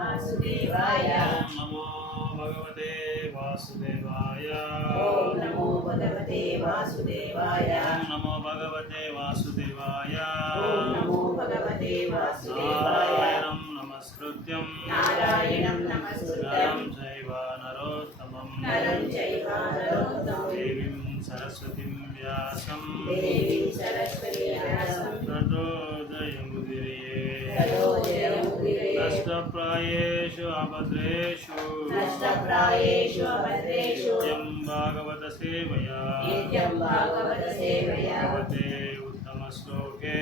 वासुदेवाय। ओम नमो भगवते वासुदेवाय। ओम नमो भगवते वासुदेवाय। ओम नमो भगवते वासुदेवाय। ओम नमो भगवते वासुदेवाय। नारायणं नमस्कृत्यं नारायणं नमस्कृत्यं नरं चैव नरोत्तमं नरं चैव नरोत्तमं देवीं सरस्वतीं व्यासं देवीं सरस्वतीं व्यासं ततो जयमुदीरये। ततो जयमुदीरये। नष्टप्रायेषु अभद्रेषु नष्टप्रायेषु अभद्रेषु नित्यं भागवत सेवया नित्यं भागवत सेवया भवते उत्तमश्लोके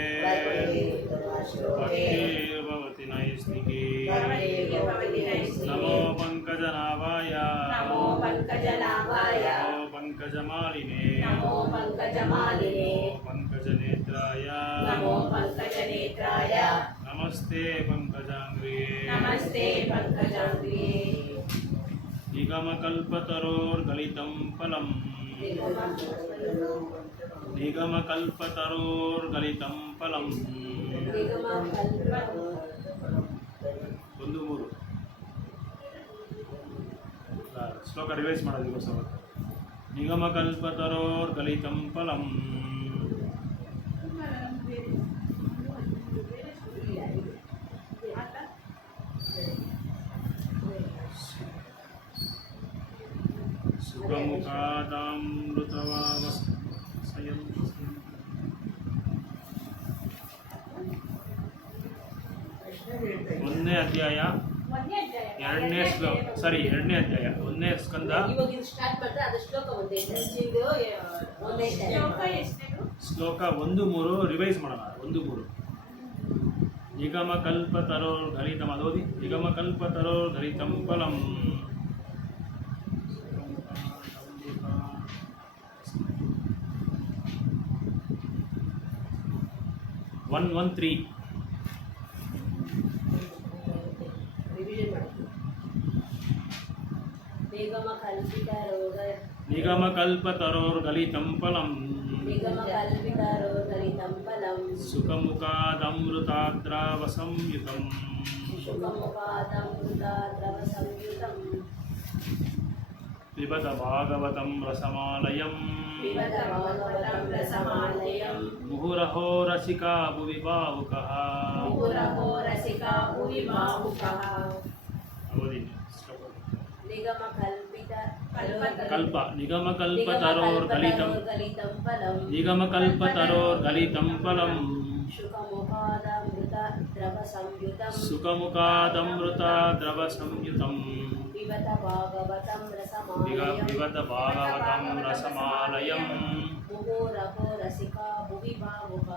उत्तमश्लोके भक्तिर्भवति नैष्ठिकी। भवति नैष्ठिकी। नमो पंकजनाभाय नमो पंकजनाभाय। नमो पंकजमालिने नमो पंकजमालिने। नमो पंकजनेत्राय नमो पंकजनेत्राय। नमस्ते पंकजांग्रिये। नमस्ते पंकजांग्रिये। निगमकल्पतरोर्गलितं फलम् निगमकल्पतरोर्गलितं फलम् ಒಂದು ಮೂರು ಶ್ಲೋಕ ರಿವೈಸ್ ಮಾಡೋದಕ್ಕೋಸ್ಕರ ನಿಗಮಕಲ್ಪತರೋರ್ಗಲಿತಂ ಫಲಂ ಸುಖಮುಖಾದಾಮೃತವಾವಸಯಂ. ಒಂದನೇ ಅಧ್ಯಾಯ ಎರಡನೇ ಎರಡನೇ ಅಧ್ಯಾಯ ಒಂದನೇ ಸ್ಕಂದ ಶ್ಲೋಕ 1-3 ರಿವೈಸ್ ಮಾಡೋಣ. 1-3 ನಿಗಮಕಲ್ಪತರೋರ್ಗಲಿತಂ ಅದೋದಿ ನಿಗಮಕಲ್ಪತರೋರ್ಗಲಿತಂ ಫಲಂ 113 ನಿಗಮಕಲ್ಪತರೋರ್ಗಲಿತಂ ಫಲಂ ಸುಖಮುಖಾದಮೃತಾದ್ರಾವಸಂಯುತಂ ಪಿಬತ ಭಾಗವತಂ ರಸಮಾಲಯಂ ಮುಹುರಹೋ ರಸಿಕಾ ಭುವಿ ಭಾವುಕಃ. ಕಲ್ಪ ನಿಗಮಕಲ್ಪತರೋರ್ಗಲಿತಂ ನಿಗಮಕಲ್ಪತರೋರ್ಗಲಿತಂ ಫಲಂ ಸುಖಮುಖಾದಮೃತ ದ್ರವ ಸಂಯುತಂ ಪಿಬತ ಭಾಗವತಂ ರಸಮಾಲಯಂ ಮುಹುರಹೋ ರಸಿಕಾ ಭುವಿ ಭಾವುಕಃ.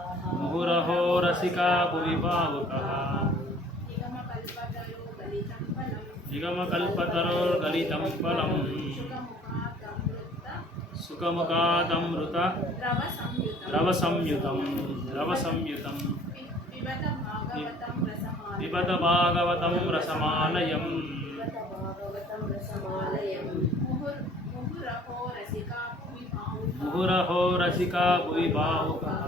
ನಿಗಮಕಲ್ಪತರೋರ್ಗಲಿತಂ ಫಲಂ ಸುಖಮುಖಾದಮೃತ ದ್ರವ ಸಂಯುತಂ ಪಿಬತ ಭಾಗವತಂ ರಸಮಾಲಯಂ ಮುಹುರಹೋ ರಸಿಕಾ ಭುವಿ ಭಾವುಕಃ.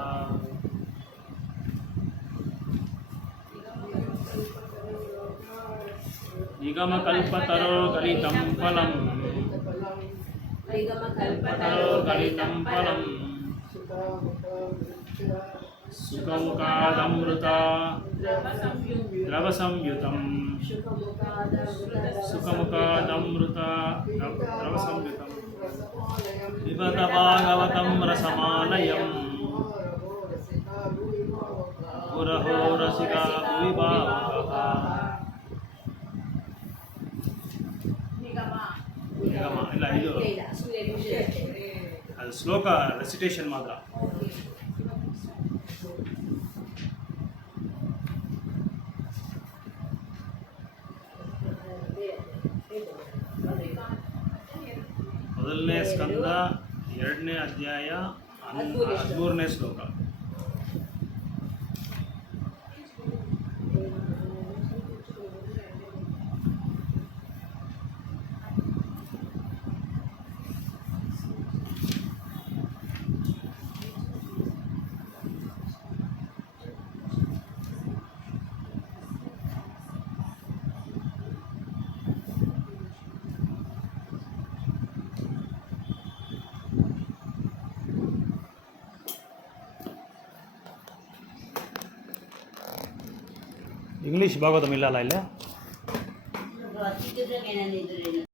ನಿಗಮಕಲ್ಪತರೋರ್ಗಲಿತಂ ಫಲಂ ನಿಗಮಕಲ್ಪತರೋರ್ಗಲಿತಂ ಫಲಂ ಸುಖಮುಖಾದಮೃತ ದ್ರವ ಸಂಯುತಂ ಸುಖಮುಖಾದಮೃತ ದ್ರವ ಸಂಯುತಂ ಪಿಬತ ಭಾಗವತಂ ರಸಮಾಲಯಂ ಮುಹುರಹೋ ರಸಿಕಾ ಭುವಿ ಭಾವುಕಃ. ನಿಗಮ ಇಲ್ಲ, ಇದು ಅದು ಶ್ಲೋಕ ರೆಸಿಟೇಷನ್ ಮಾತ್ರ. ಮೊದಲನೇ ಸ್ಕಂದ ಎರಡನೇ ಅಧ್ಯಾಯ 13ನೇ ಶ್ಲೋಕ. ಇಂಗ್ಲೀಷ್ ಭಾಗವತಂ ಇಲ್ಲಲ್ಲ ಇಲ್ಲಿ ಅತಿಥಿಗಳಿಗೆ ಏನೇನು ಇದ್ರೆ